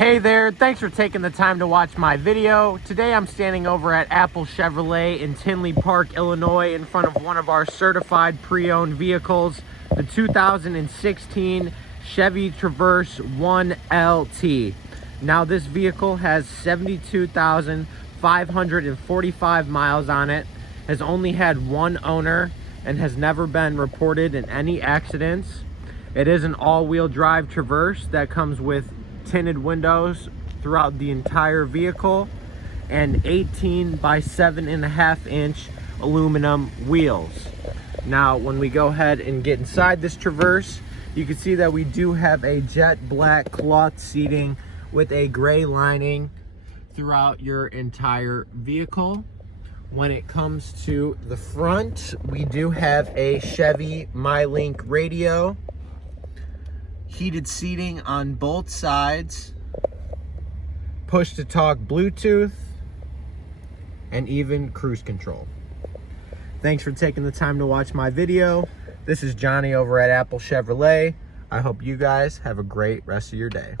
Hey there, thanks for taking the time to watch my video. Today I'm standing over at Apple Chevrolet in Tinley Park, Illinois, in front of one of our certified pre-owned vehicles, the 2016 Chevy Traverse 1LT. Now this vehicle has 72,545 miles on it, has only had one owner, and has never been reported in any accidents. It is an all-wheel drive Traverse that comes with tinted windows throughout the entire vehicle and 18 by 7.5 inch aluminum wheels. Now when we go ahead and get inside this Traverse, you can see that we do have a jet black cloth seating with a gray lining throughout your entire vehicle. When it comes to the front, we do have a Chevy MyLink radio, heated seating on both sides, push to talk Bluetooth, and even cruise control. Thanks for taking the time to watch my video. This is Johnny over at Apple Chevrolet. I hope you guys have a great rest of your day.